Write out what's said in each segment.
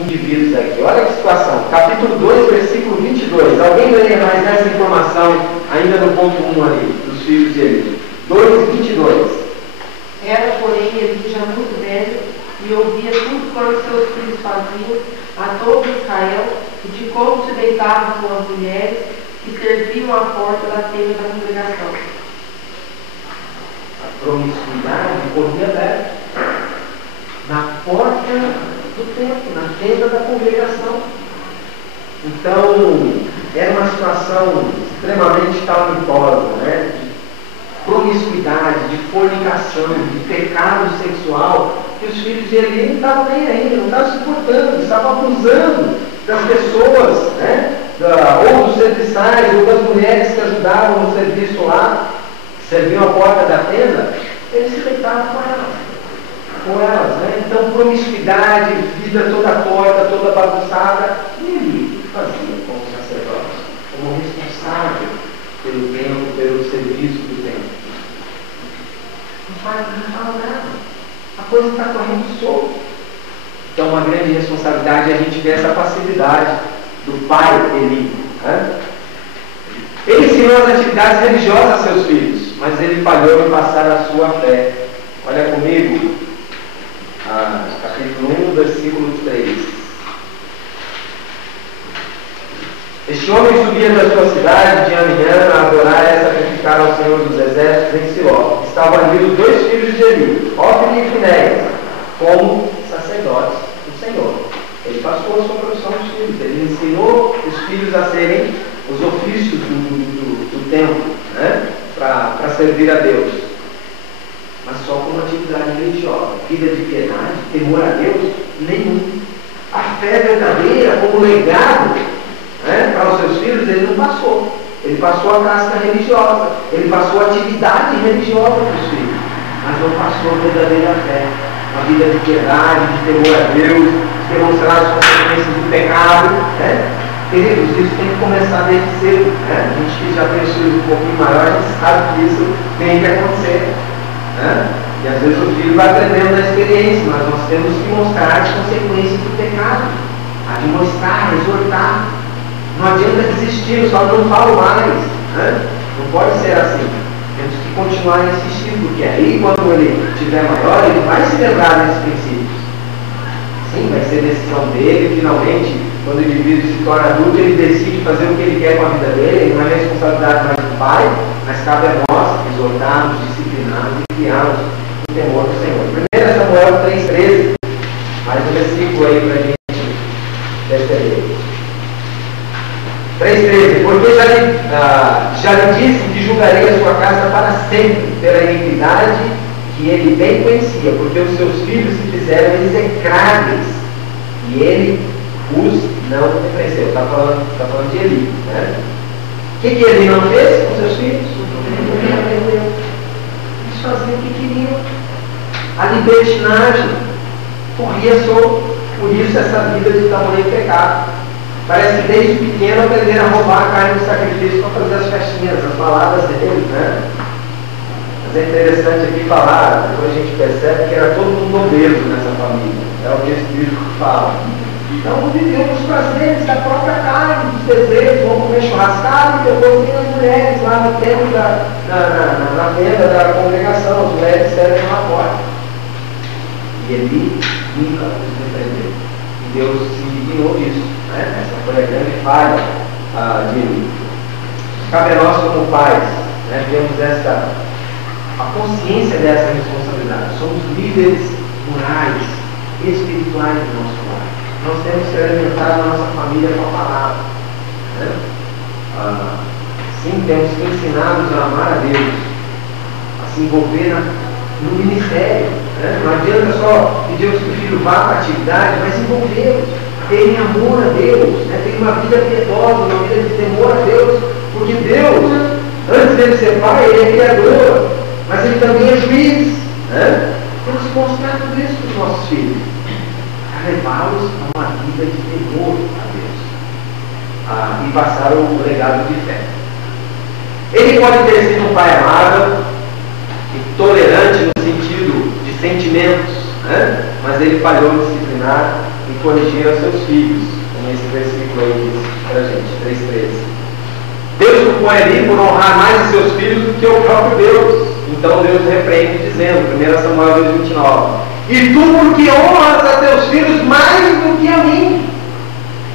indivíduos aqui. Olha que situação. Capítulo 2, versículo 22. Alguém leia mais essa informação ainda no ponto 1 ali, dos filhos de Eli. 2, 22. Era, porém, Eli já muito velho e ouvia tudo quanto seus filhos faziam a todo Israel e de como se deitavam com as mulheres que serviam à porta da tenda da congregação. A promiscuidade corria aberta na porta do templo, na tenda da congregação. Então, era uma situação extremamente calamitosa, né? De promiscuidade, de fornicação, de pecado sexual, que os filhos de Eli não estavam nem aí, não estavam suportando, estavam abusando das pessoas, né? Ou dos serviçais, ou das mulheres que ajudavam no serviço lá, que serviam a porta da tenda, eles se deitavam com elas, né? Então, promiscuidade, vida toda torta, toda bagunçada. E Eli, o que fazia como sacerdote, como responsável pelo templo, pelo serviço do templo? Não fala nada. A coisa está correndo solta. Então, uma grande responsabilidade é a gente ver essa passividade do pai Eli. Né? Ele ensinou as atividades religiosas a seus filhos, mas ele falhou em passar a sua fé. Olha comigo, capítulo 1, versículo 3. Este homem subia da sua cidade de ano em ano a adorar e a sacrificar ao Senhor dos Exércitos em Siló. Estavam ali os dois filhos de Eli, Ofni e Finéias, como sacerdotes do Senhor. Ele passou a sua profissão dos filhos, ele ensinou os filhos a serem os ofícios do templo, né? Para servir a Deus. Mas só com uma atividade religiosa, vida de piedade, temor a Deus, nenhum. A fé verdadeira como legado, né, para os seus filhos, ele não passou. Ele passou a casca religiosa, ele passou a atividade religiosa para os filhos, mas não passou a verdadeira fé, uma vida de piedade, de temor a Deus, de demonstrar as consequências do pecado, né? Queridos, isso tem que começar desde cedo, né? A gente que já tem os filhos um pouquinho maior, a gente sabe que isso tem que acontecer, né? E às vezes o filho vai aprendendo da experiência, mas nós temos que mostrar as consequências do pecado, admoestar, exortar. Não adianta desistir, eu só não falo mais, né? Não pode ser assim. Temos que continuar insistindo, porque aí quando ele estiver maior, ele vai se lembrar desses princípios. Sim, vai ser decisão dele, finalmente, quando o indivíduo se torna adulto, ele decide fazer o que ele quer com a vida dele, não é responsabilidade mais do pai, mas cabe a nós exortarmos, disciplinarmos e criarmos o temor do Senhor. 1 Samuel 3,13, mais um versículo aí para a gente perceber. 3,13, porque já lhe disse que julgarei a sua casa para sempre pela iniquidade que ele bem conhecia, porque os seus filhos se fizeram execráveis e ele os não repreendeu. Está falando de Eli, né? O que Eli não fez com seus filhos? Ele aprendeu. Eles faziam o que queriam. A libertinagem corria solto. Por isso essa vida de tamanho pecado. Parece que desde pequeno aprenderam a roubar a carne do sacrifício para fazer as festinhas, as baladas deles, né? Mas é interessante aqui falar, depois a gente percebe que era todo mundo obeso nessa família. É o que esse livro fala. Então viviam os prazeres da própria carne, dos desejos, vão comer churrascado e depois tem as mulheres lá no templo na tenda da congregação, as mulheres servem lá fora. E ele nunca os repreendeu. E Deus se indignou disso. Essa foi a grande falha de Eli. Cabe a nós como pais, né, temos a consciência dessa responsabilidade. Somos líderes morais, espirituais do nosso lar. Nós temos que alimentar a nossa família com a palavra, né? Sim, temos que ensiná-los a amar a Deus, a se envolver no ministério, né? Não adianta só pedirmos que o filho vá para a atividade, mas envolvê-los. Tem amor a Deus, né? Tem uma vida piedosa, uma vida de temor a Deus, porque Deus, antes dele ser pai, ele é criador, mas ele também é juiz, né? Temos que mostrar tudo isso para os nossos filhos, a levá-los a uma vida de temor a Deus, e passar o legado de fé. Ele pode ter sido um pai amável e tolerante no sentido de sentimentos, né? Mas ele falhou em disciplinar e e corrigiram seus filhos, como esse versículo aí diz para a gente, 3:13. Deus o põe ali por honrar mais os seus filhos do que o próprio Deus. Então Deus repreende dizendo, 1 Samuel 2:29, e tu porque honras a teus filhos mais do que a mim.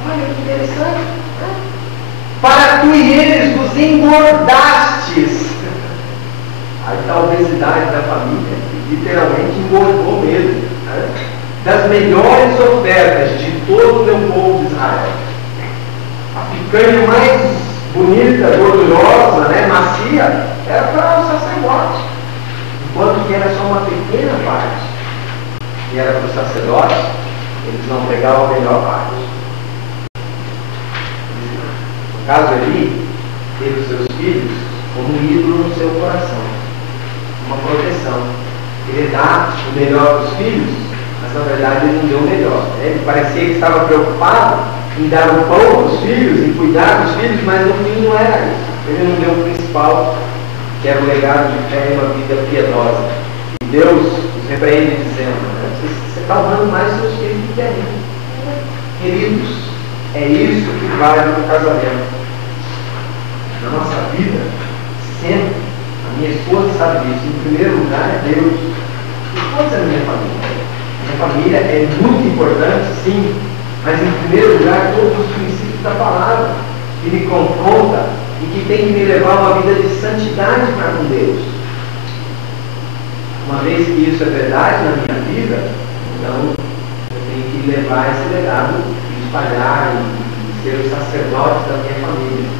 Olha que interessante, né? Para tu e eles vos engordastes. Aí está a obesidade da família, literalmente engordou mesmo, né? Das melhores ofertas de todo o meu povo de Israel. A picanha mais bonita, gordurosa, né, macia, era para o sacerdote, enquanto que era só uma pequena parte, e era para os sacerdotes, eles não pegavam a melhor parte. No caso ali, teve os seus filhos como um ídolo no seu coração, uma proteção. Ele dá o melhor para os filhos, mas na verdade ele não deu o melhor. Ele parecia que estava preocupado em dar o pão para os filhos, em cuidar dos filhos, mas no fim não era isso. Ele não deu o principal, que era o legado de fé e uma vida piedosa. E Deus os repreende dizendo, né, você está honrando mais os seus filhos do que a mim. Queridos, é isso que vale no casamento. Na nossa vida, sempre, a minha esposa sabe disso, em primeiro lugar é Deus. Depois é a minha família. Minha família é muito importante, sim, mas em primeiro lugar todos os princípios da palavra que me confronta e que tem que me levar a uma vida de santidade para com Deus. Uma vez que isso é verdade na minha vida, então eu tenho que levar esse legado e espalhar e ser o sacerdote da minha família.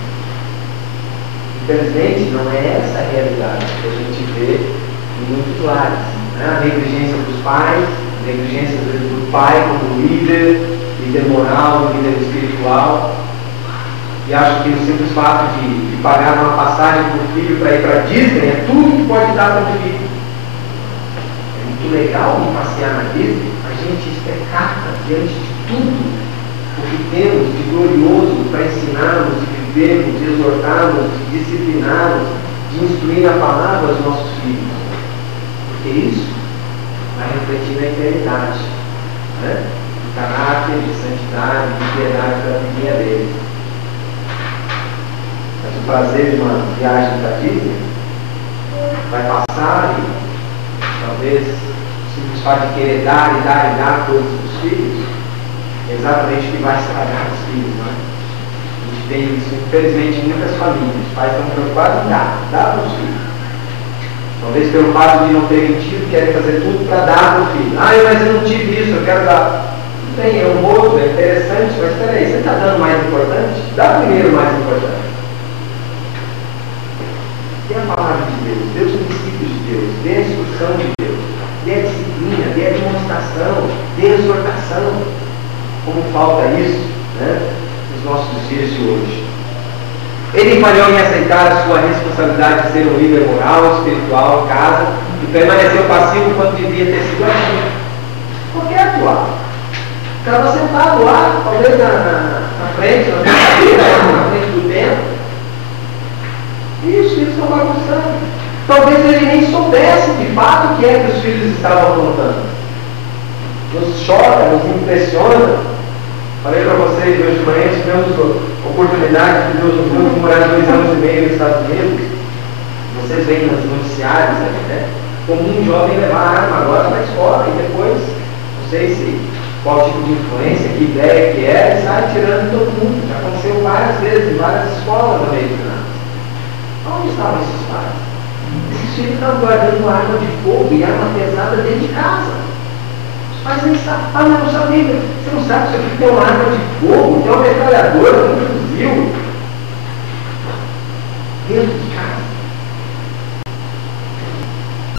Infelizmente não é essa a realidade que a gente vê em muitos lares, né? A negligência dos pais, a negligência do pai como líder moral, líder espiritual, e acho que o simples fato de pagar uma passagem para o filho para ir para a Disney é tudo que pode dar para o filho. É muito legal ir passear na Disney, a gente especaca diante de tudo o que temos de glorioso para ensinarmos, de vivermos, de exortarmos, de disciplinarmos, de instruir na palavra os nossos filhos. Porque isso vai refletir na eternidade, né? De caráter, de santidade, de piedade da vida deles. Mas o prazer de uma viagem para Disney vai passar e talvez o simples fato de querer dar e dar e dar coisas para os filhos é exatamente o que vai estragar os filhos, não é? A gente tem isso, infelizmente, em muitas famílias. Os pais estão preocupados em dar para os filhos. Talvez pelo fato de não terem tido, querem fazer tudo para dar para o filho. Mas eu não tive isso, eu quero dar. Bem, é um outro, é interessante, mas peraí, você está dando mais importante? Dá primeiro o mais importante. Dê a palavra de Deus, dê os princípios de Deus, dê a instrução de Deus, dê a disciplina, dê a demonstração, dê a exortação. Como falta isso, né, nos nossos dias de hoje. Ele falhou em aceitar a sua responsabilidade de ser um líder moral, espiritual, em casa, e permaneceu passivo quando devia ter sido ativo. Por que atuar? Estava sentado lá, talvez na frente, na frente do templo, e os filhos estão bagunçando. Talvez ele nem soubesse de fato o que é que os filhos estavam aprontando. Nos choca, nos impressiona. Falei para vocês hoje de manhã, tivemos a oportunidade de Deus nos deu de morar 2 anos e meio nos Estados Unidos. Vocês veem nos noticiários, né? Como um jovem levar arma agora na escola e depois, não sei se qual tipo de influência, que ideia que é, e sai tirando todo mundo. Já aconteceu várias vezes em várias escolas americanas. Onde estavam esses pais? Esses filhos estavam guardando arma de fogo e arma pesada dentro de casa. Os pais nem sabem. Não sabia. Você não sabe que isso aqui tem uma arma de fogo, tem uma metralhadora,